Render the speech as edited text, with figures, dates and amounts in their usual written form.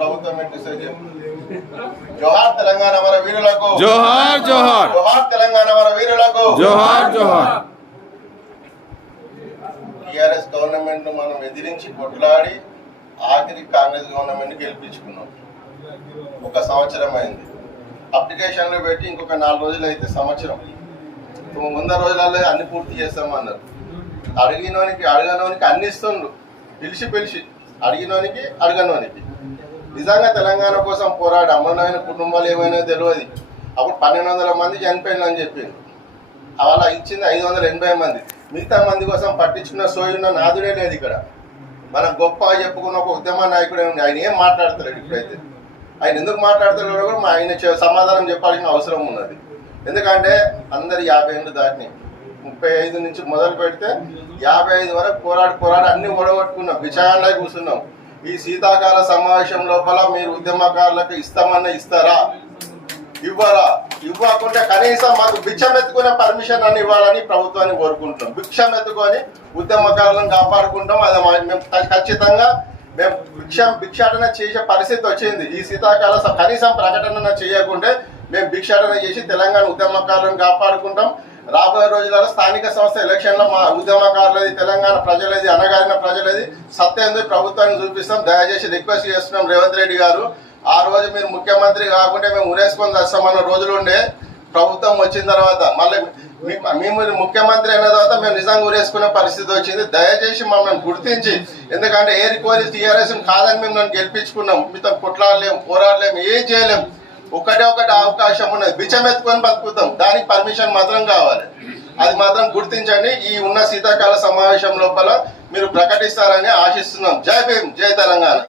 ప్రభుత్వం జోహార్ తెలంగాణ మన వీరులకు, జోహార్ జోహార్, జోహార్ తెలంగాణ మన వీరులకు, జోహార్ జోహార్. టిఆర్ఎస్ గవర్నమెంట్ మనం ఎదిరించి కొట్లాడి ఆఖరి కాంగ్రెస్ గవర్నమెంట్ గెలిపించుకున్నాం. 1 సంవత్సరం అయింది. అప్లికేషన్లు పెట్టి ఇంకొక 4 రోజులు అయితే సంవత్సరం. 100 రోజులలో అన్ని పూర్తి చేస్తామన్నారు. అడగనోనికి అన్ని ఇస్తుండ్రు, పిలిచి అడిగినోనికి అడగనోనికి. నిజంగా తెలంగాణ కోసం పోరాడి అమరనాయన కుటుంబాలు ఏమైనా తెలియదు. అప్పుడు 1200 మంది చనిపోయిందని చెప్పింది. అలా ఇచ్చింది 580 మంది. మిగతా మంది కోసం పట్టించుకున్న సోయున్న నాదుడే లేదు ఇక్కడ. మనం గొప్పగా చెప్పుకున్న ఒక ఉద్యమ నాయకుడే ఉంది. ఆయన ఏం మాట్లాడతాడు ఇప్పుడైతే? ఆయన ఎందుకు మాట్లాడతాడో కూడా ఆయన సమాధానం చెప్పాల్సిన అవసరం ఉన్నది. ఎందుకంటే అందరు 50 ఏళ్ళు దాటినాయి. 35 నుంచి మొదలు పెడితే 55 వరకు పోరాడి అన్ని ఓడగొట్టుకున్నాం. విషయాల్లో కూర్చున్నాం. ఈ శీతాకాల సమావేశం లోపల మీరు ఉద్యమకారులకు ఇస్తామన్నా ఇస్తారా? ఇవ్వకుండా కనీసం మాకు భిక్షం ఎత్తుకునే పర్మిషన్ అని ఇవ్వాలని ప్రభుత్వాన్ని కోరుకుంటున్నాం. భిక్షం ఎత్తుకొని ఉద్యమకారులను కాపాడుకుంటాం. అది మేము ఖచ్చితంగా భిక్షాటన చేసే పరిస్థితి వచ్చింది. ఈ శీతాకాల కనీసం ప్రకటన చేయకుంటే మేము భిక్షాటన చేసి తెలంగాణ ఉద్యమకారులను కాపాడుకుంటాం. రాబోయే రోజులలో స్థానిక సంస్థ ఎలక్షన్లో మా ఉద్యమకారులది, తెలంగాణ ప్రజలది, అనగారిన ప్రజలది సత్యంది ప్రభుత్వాన్ని చూపిస్తాం. దయచేసి రిక్వెస్ట్ చేస్తున్నాం రేవంత్ రెడ్డి గారు, ఆ రోజు మీరు ముఖ్యమంత్రి కాకుంటే మేము ఉరేసుకొని వస్తామన్న రోజులు ఉండే. ప్రభుత్వం వచ్చిన తర్వాత మళ్ళీ మేము ముఖ్యమంత్రి అయిన తర్వాత మేము నిజంగా ఉరేసుకునే పరిస్థితి వచ్చింది. దయచేసి మమ్మల్ని గుర్తించి, ఎందుకంటే ఏరి కోరి టీఆర్ఎస్ కాదని మేము నన్ను గెలిపించుకున్నాం. మీతో కొట్లాడలేము, పోరాడలేము, ఏం చేయలేము. ఒకటే అవకాశం ఉన్నది, బిచ్చం ఎత్తుకొని బతుకుతాం. దానికి పర్మిషన్ మాత్రం కావాలి. అది మాత్రం గుర్తించండి. ఈ ఉన్న శీతాకాల సమావేశం లోపల మీరు ప్రకటిస్తారని ఆశిస్తున్నాం. జై భీమ్, జై తెలంగాణ.